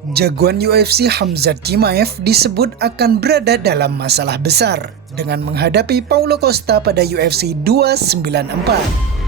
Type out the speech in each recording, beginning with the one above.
Jagoan UFC Khamzat Chimaev disebut akan berada dalam masalah besar dengan menghadapi Paulo Costa pada UFC 294.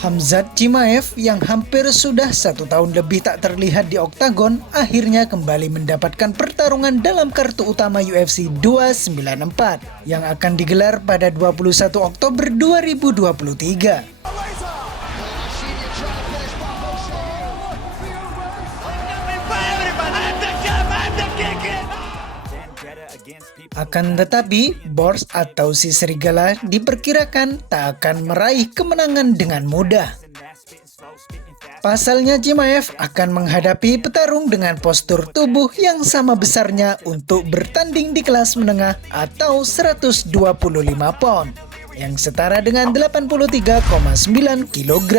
Khamzat Chimaev yang hampir sudah 1 tahun lebih tak terlihat di oktagon akhirnya kembali mendapatkan pertarungan dalam kartu utama UFC 294 yang akan digelar pada 21 Oktober 2023. Akan tetapi, Bors atau si serigala diperkirakan tak akan meraih kemenangan dengan mudah. Pasalnya Chimaev akan menghadapi petarung dengan postur tubuh yang sama besarnya untuk bertanding di kelas menengah atau 125 pound, yang setara dengan 83,9 kg.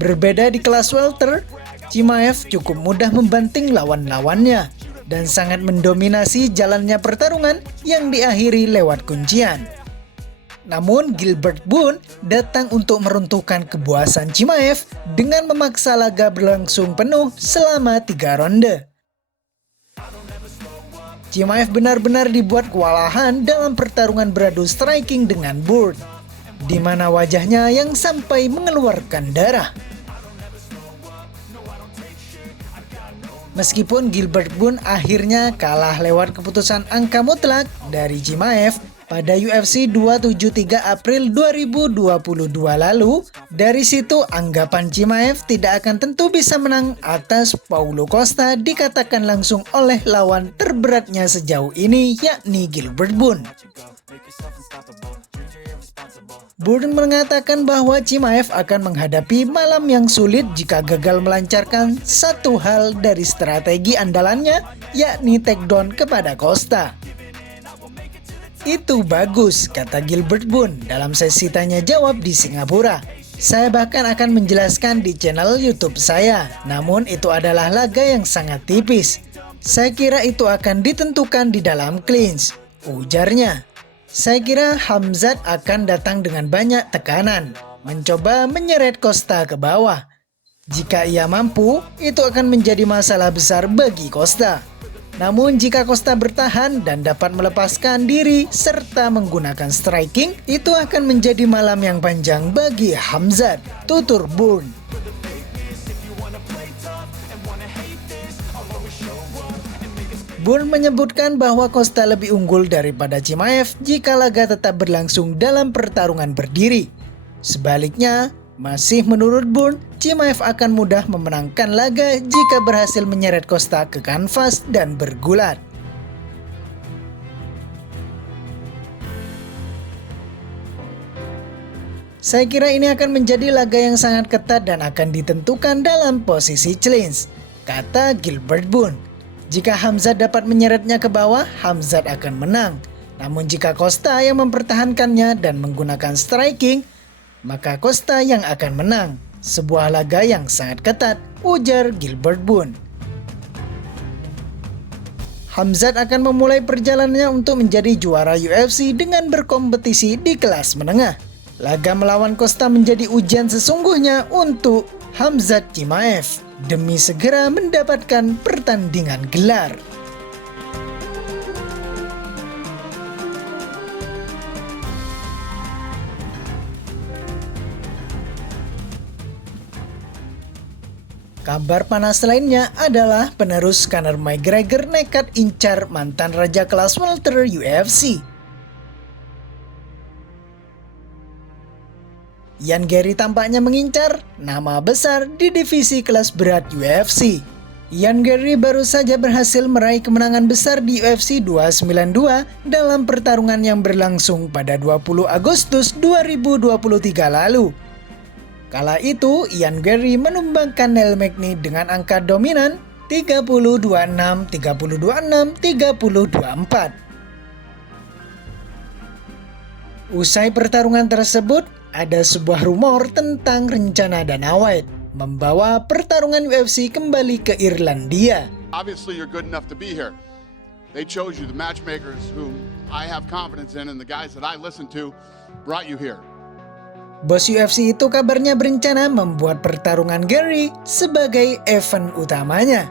Berbeda di kelas welter, Chimaev cukup mudah membanting lawan-lawannya dan sangat mendominasi jalannya pertarungan yang diakhiri lewat kuncian. Namun Gilbert Burns datang untuk meruntuhkan kepuasan Chimaev dengan memaksa laga berlangsung penuh selama 3 ronde. Chimaev benar-benar dibuat kewalahan dalam pertarungan beradu striking dengan Burns, di mana wajahnya yang sampai mengeluarkan darah. Meskipun Gilbert Burns akhirnya kalah lewat keputusan angka mutlak dari Chimaev pada UFC 273 April 2022 lalu, dari situ anggapan Chimaev tidak akan tentu bisa menang atas Paulo Costa dikatakan langsung oleh lawan terberatnya sejauh ini, yakni Gilbert Burns. Burns mengatakan bahwa Chimaev akan menghadapi malam yang sulit jika gagal melancarkan satu hal dari strategi andalannya, yakni takedown kepada Costa. Itu bagus, kata Gilbert Burns dalam sesi tanya jawab di Singapura. Saya bahkan akan menjelaskan di channel YouTube saya, namun itu adalah laga yang sangat tipis. Saya kira itu akan ditentukan di dalam clinch, ujarnya. Saya kira Khamzat akan datang dengan banyak tekanan, mencoba menyeret Costa ke bawah. Jika ia mampu, itu akan menjadi masalah besar bagi Costa. Namun jika Costa bertahan dan dapat melepaskan diri serta menggunakan striking, itu akan menjadi malam yang panjang bagi Khamzat, tutur Burns. Burns menyebutkan bahwa Costa lebih unggul daripada Chimaev jika laga tetap berlangsung dalam pertarungan berdiri. Sebaliknya, masih menurut Burns, Chimaev akan mudah memenangkan laga jika berhasil menyeret Costa ke kanvas dan bergulat. Saya kira ini akan menjadi laga yang sangat ketat dan akan ditentukan dalam posisi clinch, kata Gilbert Burns. Jika Khamzat dapat menyeretnya ke bawah, Khamzat akan menang. Namun jika Costa yang mempertahankannya dan menggunakan striking, maka Costa yang akan menang. Sebuah laga yang sangat ketat, ujar Gilbert Burns. Khamzat akan memulai perjalanannya untuk menjadi juara UFC dengan berkompetisi di kelas menengah. Laga melawan Costa menjadi ujian sesungguhnya untuk Khamzat Chimaev demi segera mendapatkan pertandingan gelar. Kabar panas lainnya adalah penerus Conor McGregor nekat incar mantan raja kelas welter UFC. Ian Garry tampaknya mengincar nama besar di divisi kelas berat UFC. Ian Garry baru saja berhasil meraih kemenangan besar di UFC 292 dalam pertarungan yang berlangsung pada 20 Agustus 2023 lalu. Kala itu, Ian Garry menumbangkan Neil Magny dengan angka dominan 30-26, 30-26, 30-24. Usai pertarungan tersebut, ada sebuah rumor tentang rencana Dana White membawa pertarungan UFC kembali ke Irlandia. Obviously you're good enough to be here. They chose you, the matchmakers whom I have confidence in and the guys that I listen to brought you here. Bos UFC itu kabarnya berencana membuat pertarungan Gary sebagai event utamanya.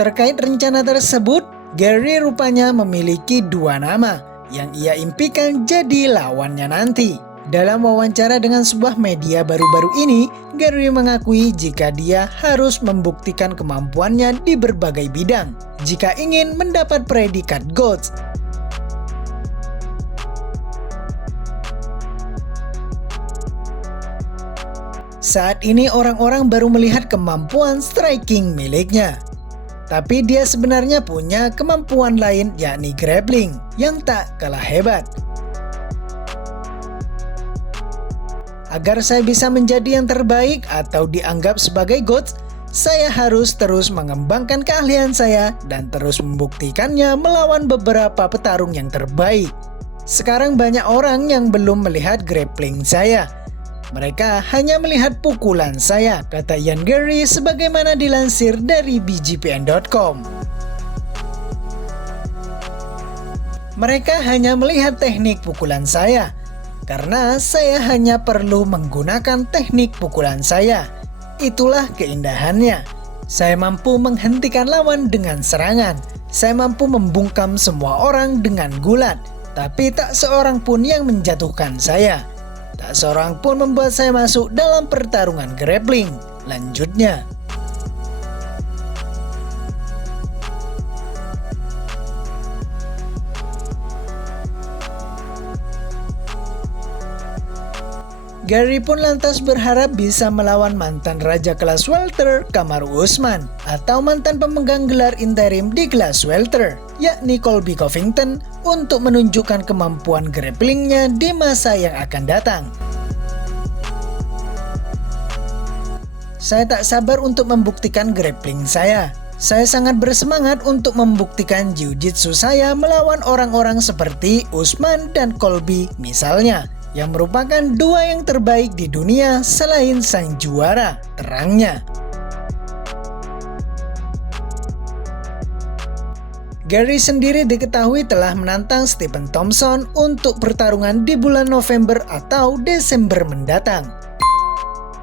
Terkait rencana tersebut, Gary rupanya memiliki 2 nama yang ia impikan jadi lawannya nanti. Dalam wawancara dengan sebuah media baru-baru ini, Gary mengakui jika dia harus membuktikan kemampuannya di berbagai bidang jika ingin mendapat predikat GOAT. Saat ini orang-orang baru melihat kemampuan striking miliknya. Tapi dia sebenarnya punya kemampuan lain, yakni grappling yang tak kalah hebat. Agar saya bisa menjadi yang terbaik atau dianggap sebagai GOAT, saya harus terus mengembangkan keahlian saya dan terus membuktikannya melawan beberapa petarung yang terbaik. Sekarang banyak orang yang belum melihat grappling saya. Mereka hanya melihat pukulan saya, kata Ian Garry sebagaimana dilansir dari BGPN.com. Mereka hanya melihat teknik pukulan saya, karena saya hanya perlu menggunakan teknik pukulan saya. Itulah keindahannya. Saya mampu menghentikan lawan dengan serangan. Saya mampu membungkam semua orang dengan gulat, tapi tak seorang pun yang menjatuhkan saya. Tak seorang pun membuat saya masuk dalam pertarungan grappling. Lanjutnya. Gary pun lantas berharap bisa melawan mantan raja kelas welter Kamaru Usman atau mantan pemegang gelar interim di kelas welter, yakni Colby Covington, untuk menunjukkan kemampuan grapplingnya di masa yang akan datang. Saya tak sabar untuk membuktikan grappling saya. Saya sangat bersemangat untuk membuktikan jiu-jitsu saya melawan orang-orang seperti Usman dan Colby misalnya, yang merupakan 2 yang terbaik di dunia selain sang juara, terangnya. Gary sendiri diketahui telah menantang Stephen Thompson untuk pertarungan di bulan November atau Desember mendatang.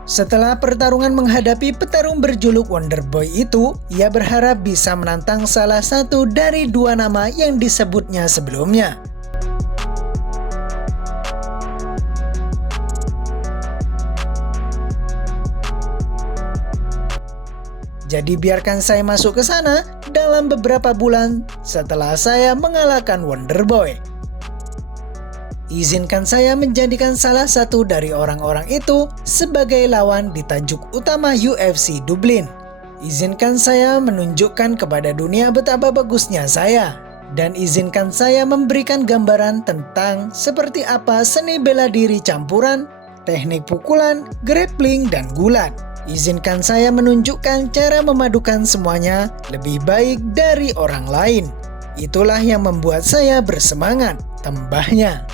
Setelah pertarungan menghadapi petarung berjuluk Wonderboy itu, ia berharap bisa menantang salah satu dari 2 nama yang disebutnya sebelumnya. Jadi biarkan saya masuk ke sana dalam beberapa bulan setelah saya mengalahkan Wonderboy. Izinkan saya menjadikan salah satu dari orang-orang itu sebagai lawan di tajuk utama UFC Dublin. Izinkan saya menunjukkan kepada dunia betapa bagusnya saya. Dan izinkan saya memberikan gambaran tentang seperti apa seni bela diri campuran, teknik pukulan, grappling, dan gulat. Izinkan saya menunjukkan cara memadukan semuanya lebih baik dari orang lain. Itulah yang membuat saya bersemangat, tambahnya.